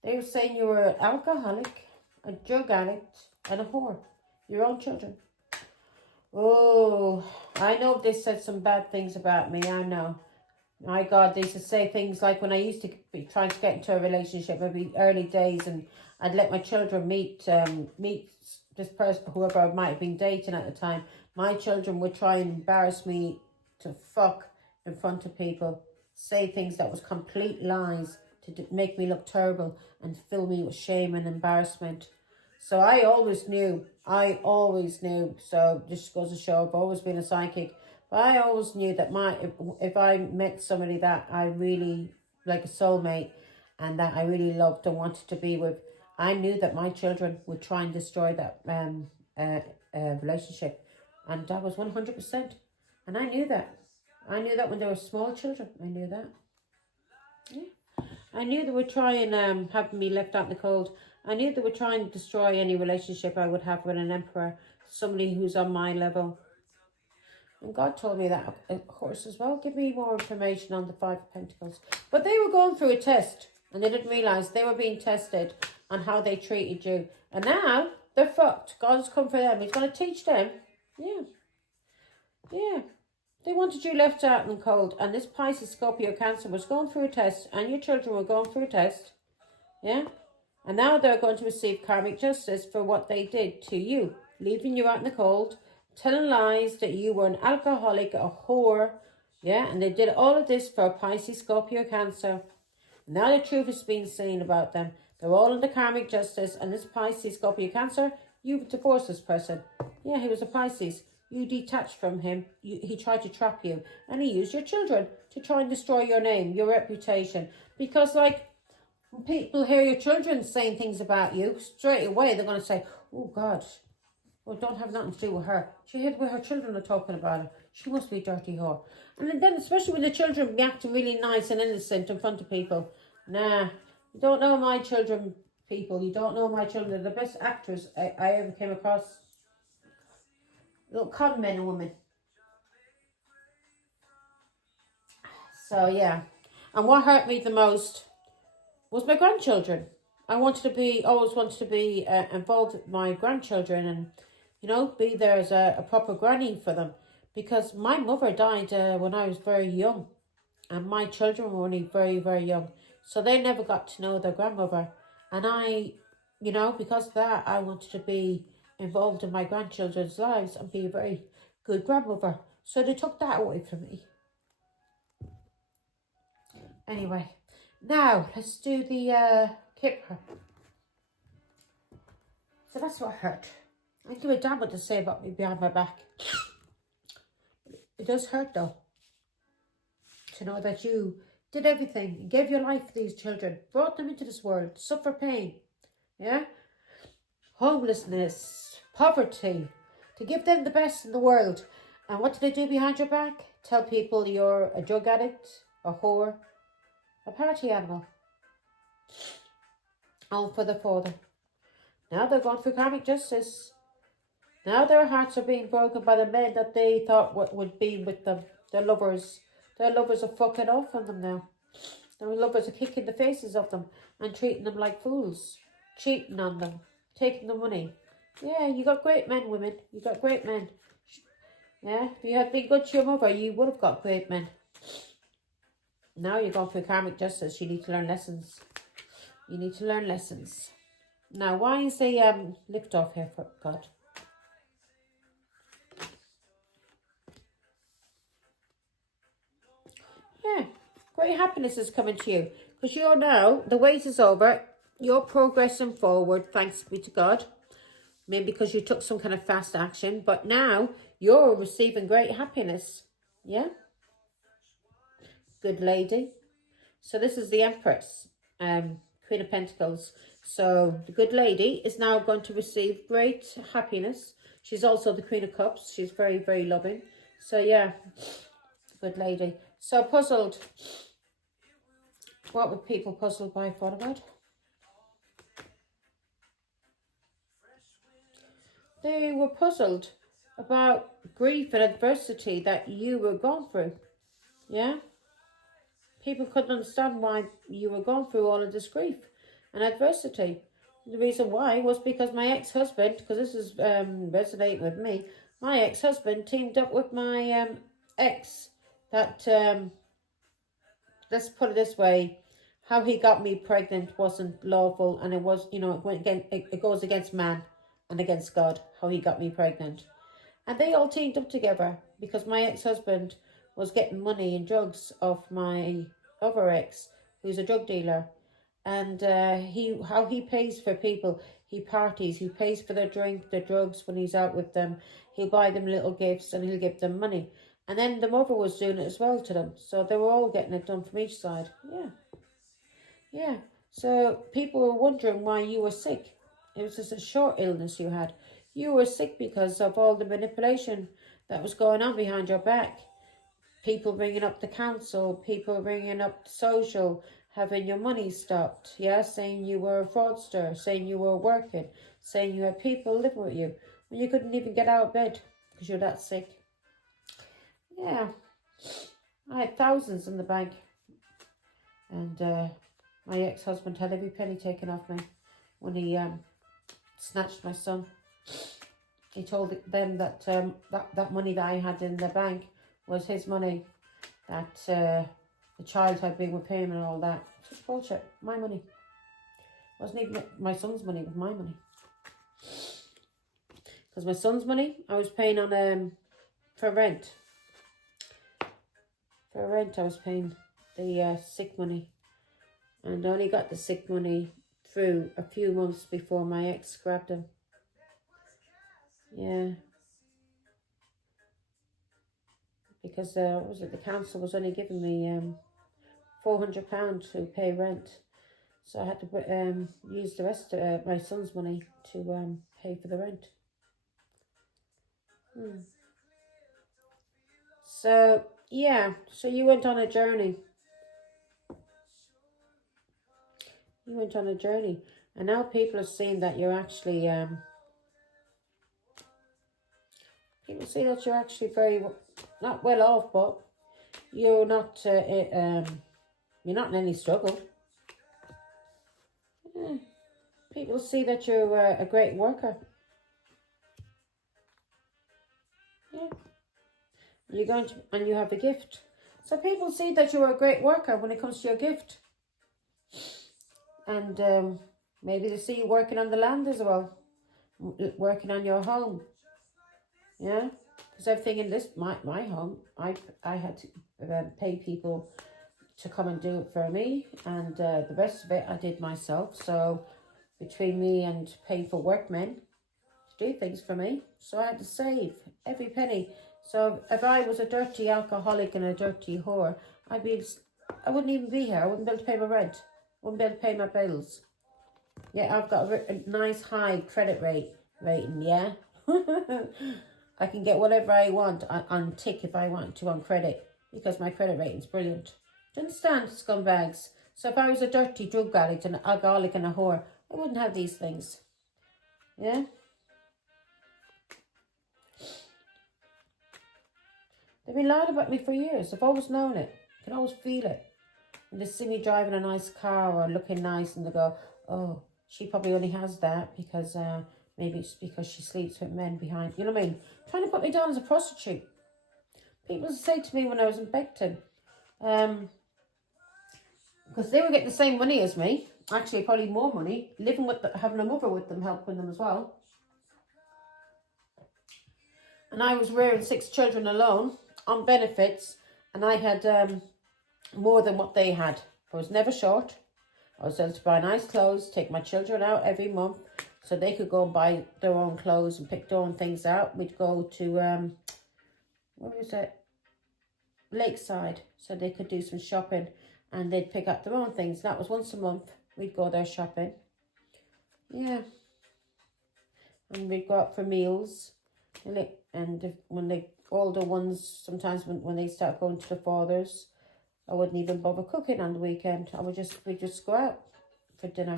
They were saying you were an alcoholic, a drug addict, and a whore. Your own children. Oh, I know they said some bad things about me, I know. My God, they used to say things like when I used to be trying to get into a relationship, maybe early days, and I'd let my children meet this person, whoever I might have been dating at the time. My children would try and embarrass me to fuck in front of people, say things that was complete lies to make me look terrible and fill me with shame and embarrassment. So I always knew, so this goes to show I've always been a psychic, but I always knew that if I met somebody that I really, like a soulmate, and that I really loved and wanted to be with, I knew that my children would try and destroy that relationship. And that was 100%. And I knew that. I knew that when they were small children. I knew that. Yeah. I knew they would try and have me left out in the cold. I knew they would try and destroy any relationship I would have with an emperor, somebody who's on my level. And God told me that, of course, as well. Give me more information on the Five of Pentacles. But they were going through a test, and they didn't realise they were being tested on how they treated you. And now they're fucked. God's come for them. He's going to teach them. Yeah. Yeah. They wanted you left out in the cold. And this Pisces, Scorpio, Cancer was going through a test. And your children were going through a test. Yeah. And now they're going to receive karmic justice for what they did to you. Leaving you out in the cold. Telling lies that you were an alcoholic, a whore. Yeah. And they did all of this for Pisces, Scorpio, Cancer. Now the truth is being seen about them. They're all under karmic justice. And this Pisces, Scorpio, Cancer, you've divorced this person. Yeah, he was a Pisces. You detached from him. He tried to trap you. And he used your children to try and destroy your name, your reputation. Because, like, when people hear your children saying things about you, straight away they're going to say, oh, God, well, don't have nothing to do with her. She heard where her children are talking about her. She must be a dirty whore. And then, especially when the children be acting really nice and innocent in front of people. Nah, you don't know my children, people. You don't know my children. They're the best actors I ever came across. Little con men and women. So, yeah. And what hurt me the most was my grandchildren. I always wanted to be involved with my grandchildren and, be there as a proper granny for them. Because my mother died when I was very young. And my children were only very, very young. So they never got to know their grandmother. And I, because of that, I wanted to be involved in my grandchildren's lives and be a very good grandmother. So they took that away from me. Anyway, now let's do the Kipper. So that's what hurt. I don't give a damn what to say about me behind my back. It does hurt though. To know that you did everything, gave your life for these children, brought them into this world, suffer pain, yeah? homelessness, poverty, to give them the best in the world. And what do they do behind your back? Tell people you're a drug addict, a whore, a party animal. All for the father. Now they're going through karmic justice. Now their hearts are being broken by the men that they thought would be with them. Their lovers. Their lovers are fucking off on them now. Their lovers are kicking the faces of them and treating them like fools. Cheating on them. Taking the money. Yeah, you got great men, women. You got great men. Yeah, if you had been good to your mother, you would have got great men. Now you're going through karmic justice. You need to learn lessons. You need to learn lessons. Now, why is the lift off here, for God? Yeah, great happiness is coming to you. Because you're now, the wait is over. You're progressing forward, thanks be to God. Maybe because you took some kind of fast action. But now, you're receiving great happiness. Yeah? Good lady. So this is the Empress, Queen of Pentacles. So the good lady is now going to receive great happiness. She's also the Queen of Cups. She's very, very loving. So yeah, good lady. So puzzled. What were people puzzled by, Father God? They were puzzled about grief and adversity that you were going through. Yeah? People couldn't understand why you were going through all of this grief and adversity. The reason why was because my ex-husband, because this is resonating with me, my ex-husband teamed up with my ex that, let's put it this way, how he got me pregnant wasn't lawful, and it was, you know, it went against, it goes against man and against God, how he got me pregnant. And they all teamed up together because my ex-husband was getting money and drugs off my other ex, who's a drug dealer. And how he pays for people, he parties, he pays for their drink, their drugs when he's out with them. He'll buy them little gifts and he'll give them money. And then the mother was doing it as well to them. So they were all getting it done from each side. Yeah. Yeah. So people were wondering why you were sick. It was just a short illness you had. You were sick because of all the manipulation that was going on behind your back. People ringing up the council, people ringing up the social, having your money stopped, yeah, saying you were a fraudster, saying you were working, saying you had people living with you, when you couldn't even get out of bed because you're that sick. Yeah, I had thousands in the bank, and my ex-husband had every penny taken off me when he snatched my son. He told them that that money that I had in the bank was his money, that the child had been with him and all that. It's bullshit. My money. It wasn't even my son's money, it was my money. Because my son's money, I was paying on for rent. For rent, I was paying the sick money. And I only got the sick money through a few months before my ex grabbed him. Yeah. Because what was it? The council was only giving me £400 to pay rent, so I had to use the rest of my son's money to pay for the rent. So yeah, so you went on a journey. You went on a journey, and now people are seeing that you're actually people see that you're actually very not well off, but you're not in any struggle. Yeah. People see that you're a great worker. Yeah. You're going to, and you have a gift. So people see that you're a great worker when it comes to your gift. And maybe they see you working on the land as well, working on your home. Yeah, because everything in this my home, I had to pay people to come and do it for me, and the rest of it I did myself. So between me and paying for workmen to do things for me, so I had to save every penny. So if I was a dirty alcoholic and a dirty whore, I wouldn't even be here. I wouldn't be able to pay my rent. I wouldn't be able to pay my bills. Yeah, I've got a nice high credit rating, yeah. I can get whatever I want on tick if I want to on credit because my credit rating's brilliant. Do you understand, scumbags? So if I was a dirty drug addict, an alcoholic and a whore, I wouldn't have these things. Yeah? They've been lying about me for years. I've always known it. I can always feel it. And they see me driving a nice car or looking nice and they go, oh, she probably only has that because maybe it's because she sleeps with men behind. You know what I mean? Trying to put me down as a prostitute. People say to me when I was in Beckton, because they were getting the same money as me, actually probably more money, living with having a mother with them, helping them as well. And I was rearing 6 children alone on benefits, and I had more than what they had. I was never short. I was able to buy nice clothes, take my children out every month so they could go and buy their own clothes and pick their own things out. We'd go to, where was it? Lakeside, so they could do some shopping and they'd pick up their own things. That was once a month. We'd go there shopping. Yeah. And we'd go out for meals. And when the older ones, sometimes when they start going to the fathers, I wouldn't even bother cooking on the weekend. We'd just go out for dinner.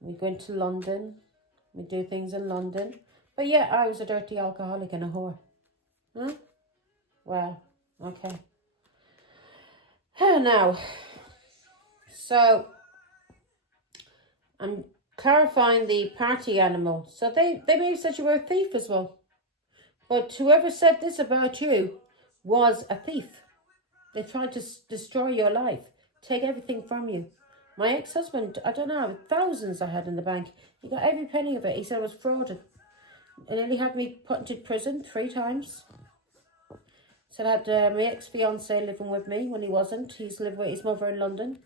We'd go into London. We'd do things in London. But yeah, I was a dirty alcoholic and a whore. Huh? Well, okay. Now, so I'm clarifying the party animal. So they maybe said you were a thief as well. But whoever said this about you was a thief. They tried to destroy your life, take everything from you. My ex-husband, I don't know, thousands I had in the bank. He got every penny of it. He said I was frauded. And then he had me put into prison 3 times. So I had my ex-fiance living with me when he wasn't. He's lived with his mother in London.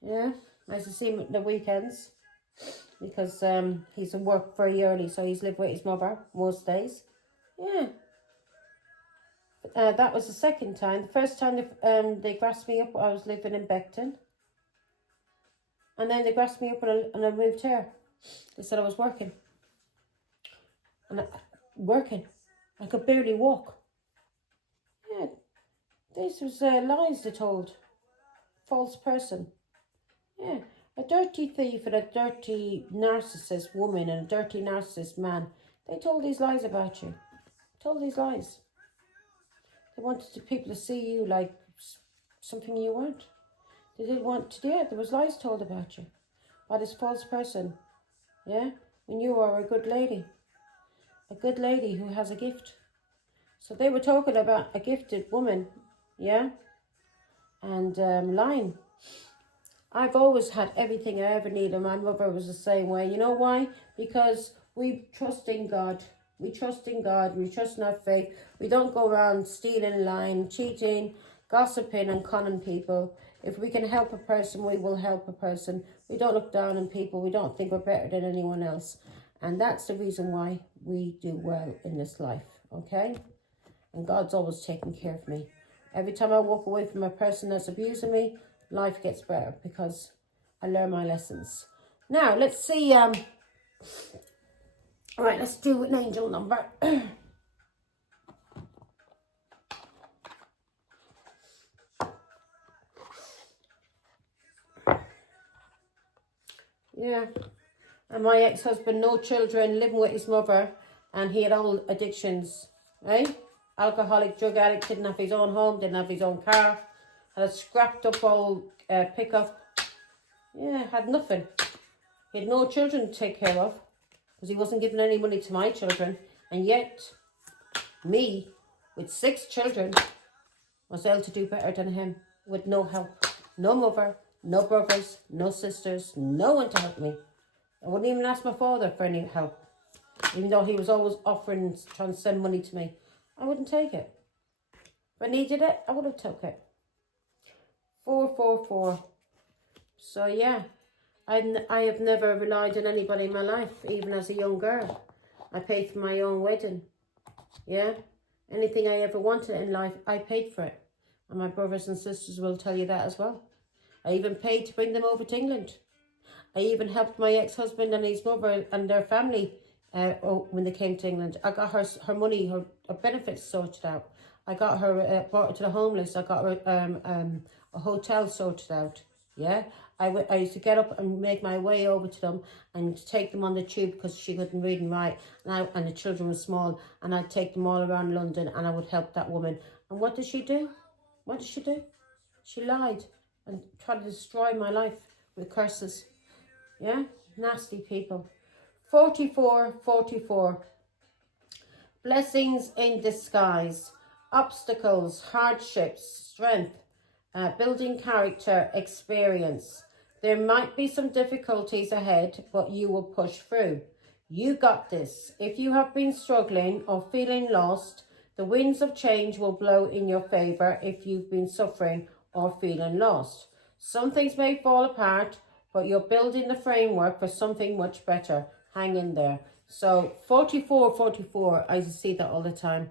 Yeah, I used to see him at the weekends because he's in work very early, so he's lived with his mother most days. Yeah. That was the second time. The first time they grassed me up, I was living in Beckton. And then they grassed me up and I moved here. They said I was working. And working. I could barely walk. Yeah. This was lies they told. False person. Yeah. A dirty thief and a dirty narcissist woman and a dirty narcissist man. They told these lies about you. Told these lies. They wanted people to see you like something you weren't. They didn't want to do it. There was lies told about you by this false person. Yeah? When you are a good lady. A good lady who has a gift. So they were talking about a gifted woman. Yeah? And lying. I've always had everything I ever needed. My mother was the same way. You know why? Because we trust in God. We trust in God. We trust in our faith. We don't go around stealing, lying, cheating, gossiping and conning people. If we can help a person, we will help a person. We don't look down on people. We don't think we're better than anyone else. And that's the reason why we do well in this life, okay? And God's always taking care of me. Every time I walk away from a person that's abusing me, life gets better because I learn my lessons. Now, let's see. All right, let's do an angel number. Yeah. And my ex-husband, no children, living with his mother, and he had all addictions, right? Alcoholic, drug addict, didn't have his own home, didn't have his own car, had a scrapped up old pickup. Yeah, had nothing. He had no children to take care of because he wasn't giving any money to my children. And yet, me, with 6 children, was able to do better than him with no help. No mother, no brothers, no sisters, no one to help me. I wouldn't even ask my father for any help. Even though he was always offering, trying to send money to me. I wouldn't take it. If I needed it, I would have took it. 444. So yeah, I have never relied on anybody in my life, even as a young girl. I paid for my own wedding. Yeah, anything I ever wanted in life, I paid for it. And my brothers and sisters will tell you that as well. I even paid to bring them over to England. I even helped my ex-husband and his mother and their family when they came to England. I got her money, her benefits sorted out. I got her, brought her to the homeless. I got her a hotel sorted out. Yeah, I used to get up and make my way over to them and take them on the tube because she couldn't read and write, and the children were small, and I'd take them all around London and I would help that woman. And what did she do? What did she do? She lied and tried to destroy my life with curses. Yeah, nasty people. 44, 44. Blessings in disguise. Obstacles, hardships, strength, building character, experience. There might be some difficulties ahead, but you will push through. You got this. If you have been struggling or feeling lost, the winds of change will blow in your favor if you've been suffering or feeling lost. Some things may fall apart, but you're building the framework for something much better. Hang in there. So 44, 44, I see that all the time.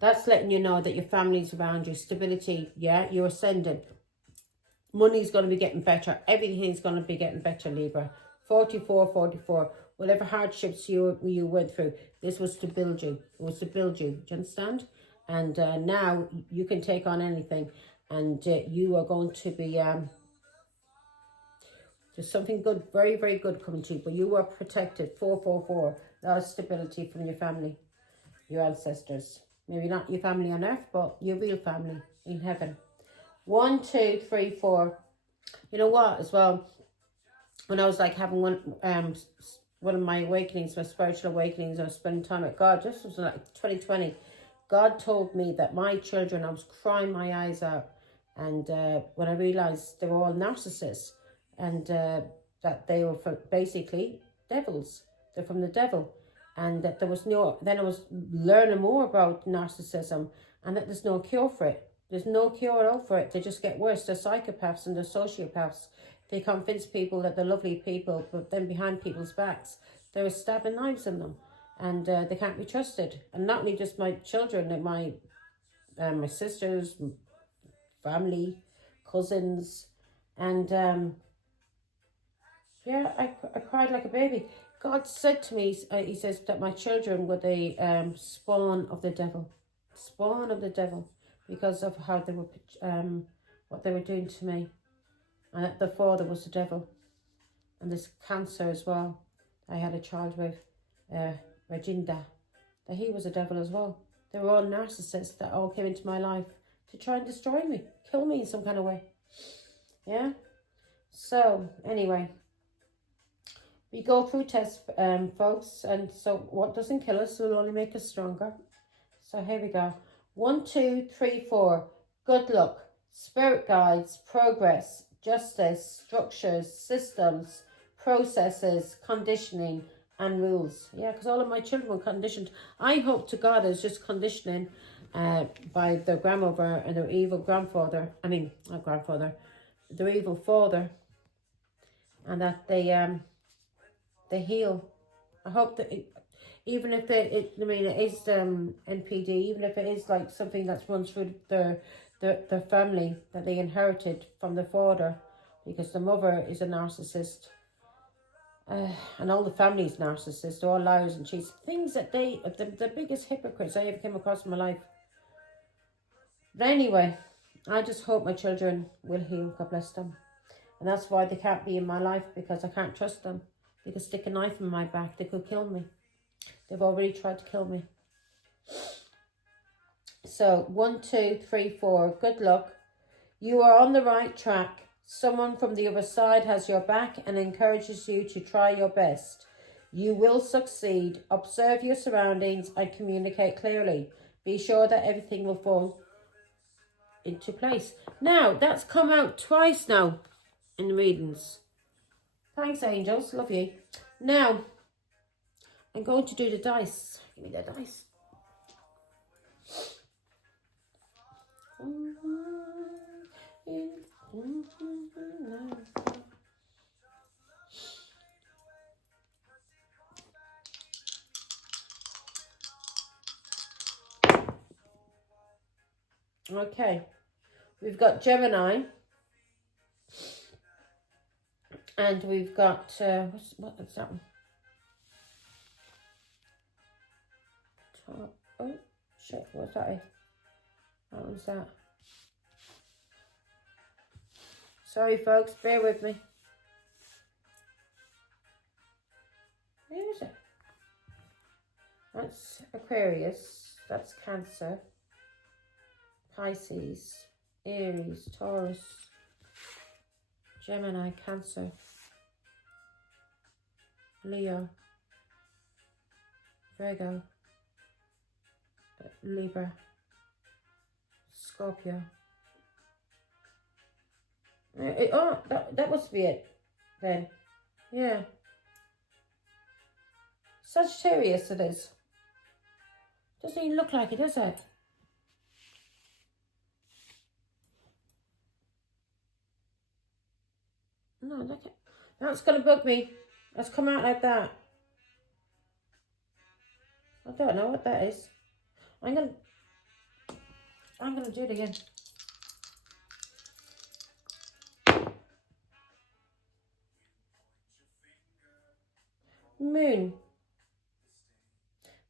That's letting you know that your family's around you. Stability, yeah, you're ascending. Money's going to be getting better. Everything's going to be getting better, Libra. 44, 44. Whatever hardships you went through, this was to build you. It was to build you. Do you understand? And now you can take on anything. And you are going to be... there's something good, very, very good coming to you. But you are protected. 444. A lot of stability from your family. Your ancestors. Maybe not your family on earth, but your real family in heaven. 1, 2, 3, 4. You know what, as well? When I was like having one of my awakenings, my spiritual awakenings, I was spending time with God. This was like 2020. God told me that my children, I was crying my eyes out. And when I realized they were all narcissists, and that they were basically devils. They're from the devil. And that there was no, then I was learning more about narcissism, and that there's no cure for it. There's no cure at all for it. They just get worse. They're psychopaths and they're sociopaths. They convince people that they're lovely people, but then behind people's backs, they're stabbing knives in them, and they can't be trusted. And not only just my children, my sisters, family, cousins, and yeah, I cried like a baby. God said to me, he says that my children were the spawn of the devil. Spawn of the devil. Because of how they were, what they were doing to me. And that the father was the devil. And this cancer as well. I had a child with, Reginda. That he was a devil as well. They were all narcissists that all came into my life to try and destroy me. Kill me in some kind of way. Yeah? So, anyway. We go through tests, folks, and so what doesn't kill us will only make us stronger. So here we go. 1, 2, 3, 4. Good luck. Spirit guides, progress, justice, structures, systems, processes, conditioning, and rules. Yeah, because all of my children were conditioned. I hope to God it's just conditioning by their grandmother and their evil grandfather. I mean, not grandfather. Their evil father. And that they heal. I hope that even if it is NPD, even if it is like something that runs through their family that they inherited from the father, because the mother is a narcissist, and all the family's narcissists. They're all liars and cheats. Things that the biggest hypocrites I ever came across in my life. But anyway, I just hope my children will heal. God bless them. And that's why they can't be in my life, because I can't trust them. They could stick a knife in my back. They could kill me. They've already tried to kill me. So, 1, 2, 3, 4. Good luck. You are on the right track. Someone from the other side has your back and encourages you to try your best. You will succeed. Observe your surroundings and communicate clearly. Be sure that everything will fall into place. Now, that's come out twice now in the readings. Thanks, angels. Love you. Now, I'm going to do the dice. Give me the dice. Okay. We've got Gemini. And we've got, what's that one? Oh, shit, what's that? That one's that. Sorry, folks, bear with me. Where is it? That's Aquarius, that's Cancer, Pisces, Aries, Taurus, Gemini, Cancer, Leo, Virgo, Libra, Scorpio. That must be it then. Yeah. Sagittarius it is. Doesn't even look like it, does it? No, look at that's gonna bug me. That's come out like that. I don't know what that is. I'm gonna do it again. Moon.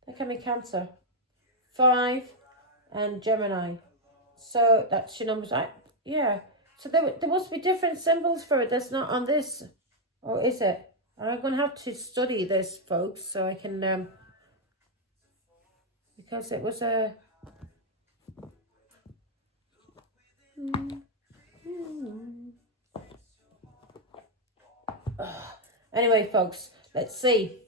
That can be Cancer. 5 and Gemini. So that's your numbers. Yeah. So there must be different symbols for it that's not on this. Or is it? I'm going to have to study this, folks, so I can, because it was a... Anyway, folks, let's see.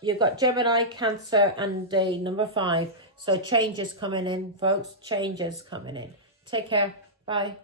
You've got Gemini, Cancer, and number 5. So changes coming in, folks. Changes coming in. Take care. Bye.